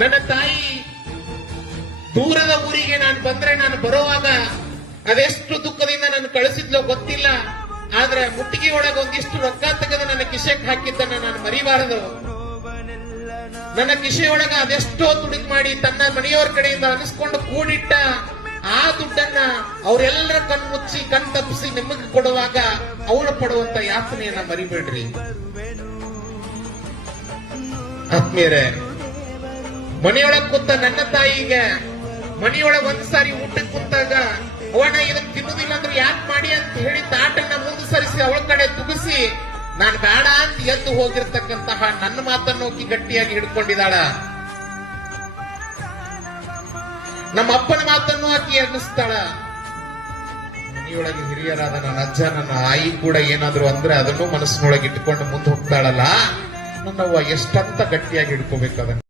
ನನ್ನ ತಾಯಿ ದೂರದ ಊರಿಗೆ ನಾನು ಬಂದ್ರೆ ನಾನು ಬರುವಾಗ ಅದೆಷ್ಟು ದುಃಖದಿಂದ ನಾನು ಕಳಿಸಿದ್ಲೋ ಗೊತ್ತಿಲ್ಲ. ಆದ್ರೆ ಮುಟ್ಟಿಗೆ ಒಳಗೆ ಒಂದಿಷ್ಟು ರೊಕ್ಕ ತೆಗೆದು ನನ್ನ ಕಿಶೆಗೆ ಹಾಕಿದ್ದನ್ನ ನಾನು ಮರಿಬಾರದು. ನನ್ನ ಕಿಶೆಯೊಳಗ ಅದೆಷ್ಟೋ ತುಡುಕ್ ಮಾಡಿ ತನ್ನ ಮನೆಯವರ ಕಡೆಯಿಂದ ಅನಿಸ್ಕೊಂಡು ಕೂಡಿಟ್ಟ ಆ ದುಡ್ಡನ್ನ ಅವರೆಲ್ಲರ ಕಣ್ಮುಚ್ಚಿ ಕಣ್ ತಪ್ಪಿಸಿ ನಿಮಗೆ ಕೊಡುವಾಗ ಅವಳು ಪಡುವಂತ ಯಾತನೆಯನ್ನ ಮರಿಬೇಡ್ರಿ ಆತ್ಮೀಯರೇ. ಮನೆಯೊಳಗ್ ಕೂತ ನನ್ನ ತಾಯಿಗೆ ಮನೆಯೊಳಗ್ ಒಂದ್ಸಾರಿ ಊಟಕ್ಕೆ ಕುಂತಾಗ ಅವನ ಇದನ್ನ ತಿನ್ನುದಿಲ್ಲ ಅಂದ್ರೆ ಯಾಕೆ ಮಾಡಿ ಅಂತ ಹೇಳಿ ತಾಟನ್ನ ಮುಂದೆ ಸರಿಸಿ ಅವಳ ಕಡೆ ತುಗಿಸಿ ನಾನು ಬೇಡ ಅಂತ ಎದ್ದು ಹೋಗಿರ್ತಕ್ಕಂತಹ ನನ್ನ ಮಾತನ್ನು ಹೋಗಿ ಗಟ್ಟಿಯಾಗಿ ಹಿಡ್ಕೊಂಡಿದ್ದಾಳ. ನಮ್ಮ ಅಪ್ಪನ ಮಾತನ್ನು ಆಕಿ ಅನ್ನಿಸ್ತಾಳ. ಮನೆಯೊಳಗೆ ಹಿರಿಯರಾದ ನನ್ನ ಅಜ್ಜ ನನ್ನ ಆಯಿ ಕೂಡ ಏನಾದ್ರು ಅಂದ್ರೆ ಅದನ್ನು ಮನಸ್ಸಿನೊಳಗೆ ಇಟ್ಕೊಂಡು ಮುಂದೆ ಹೋಗ್ತಾಳಲ್ಲ, ನನ್ನವ್ವ ಎಷ್ಟಂತ ಗಟ್ಟಿಯಾಗಿ ಹಿಡ್ಕೋಬೇಕು ಅದನ್ನ.